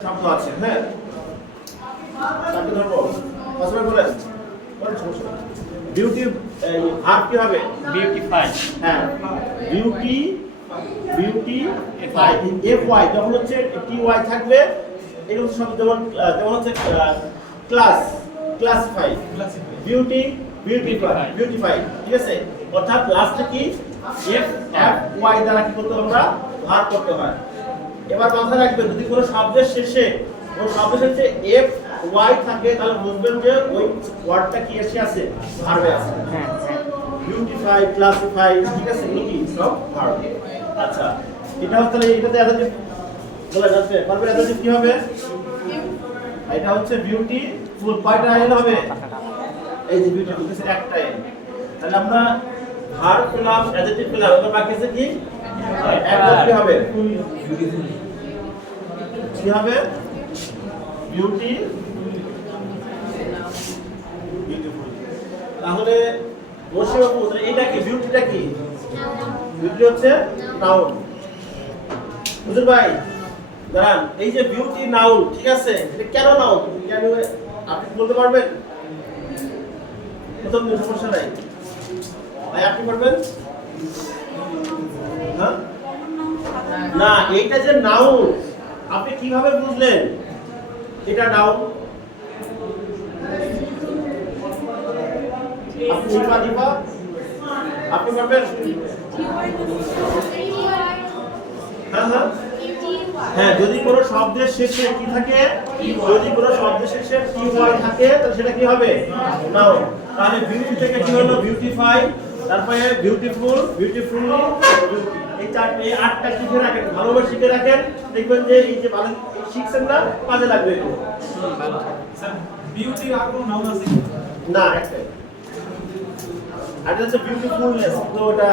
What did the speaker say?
শব্দ আছে, হ্যাঁ তাকে ধরবো পাঁচবার বলেন বলেন সমস্যা বিউটি ভার্ব কি হবে বিউটিফাই হ্যাঁ beauty beautify F Y যখন হচ্ছে টি ওয়াই থাকবে এগুলো সব যেমন যেমন হচ্ছে class classify beauty beautify beautify ঠিক আছে অর্থাৎ লাস্টে কি এফ এফ ওয়াই দ্বারা কি করতে আমরা ভার্ব করতে হয়। এবার মাথায় রাখবেন যদি কোনো শব্দের শেষে এফ ওয়াই থাকে তাহলে বুঝবেন যে ওই ওয়ার্ডটা কি এসে আছে ভার্বে আছে। হ্যাঁ বিউটিফাই ক্লাসিফাই ঠিক আছে এগুলো কি সব ভার্ব। আচ্ছা এটা হচ্ছে তাহলে এটাতে অ্যাডজেক্টিভ বলা যাচ্ছে ভার্বের অ্যাডজেক্টিভ কি হবে এটা হচ্ছে বিউটি ফুল কয়টা এল হবে এই যে বিউটি ফুল এর একটা এল তাহলে আমরা ভার্ব পেলাম অ্যাডজেক্টিভ পেলাম এবার বাকি আছে কি অ্যাডজেক্টিভ কি হবে কি হবে বিউটি বিউটিফুল তাহলে বসে বাবু এইটা কি বিউটিটা কি বিউটি হচ্ছে নাউন বুঝুন ভাই দাঁড়ান এই যে বিউটি নাউন ঠিক আছে এটা কেন নাউন কেন আপনি বলতে পারবেন প্রথম দিন সমস্যা নাই ভাই আপনি পারবেন হ্যাঁ না এইটা যে নাউন আপনি কিভাবে বুঝলেন এটা নাউন আপনি নিপা নিপা আপনি পারবেন হ্যাঁ হ্যাঁ হ্যাঁ যদি কোনো শব্দের শেষে কি থাকে যদি কোনো শব্দের শেষে টি ওয়াই থাকে তাহলে সেটা কি হবে নাউন তাহলে বিউটি থেকে কি হলো বিউটিফাই তারপরে বিউটিফুল বিউটিফুলি এই চারটে এই আটটা শিখে রাখেন ভালোভাবে শিখে রাখেন দেখবেন যে এই যে ভালো শিখছেন না কাজে লাগবে এগুলো ভালো স্যার বিউটি আর কোনো নাউন আছে না একটাই আর এটা হচ্ছে বিউটিফুলনেস তো ওটা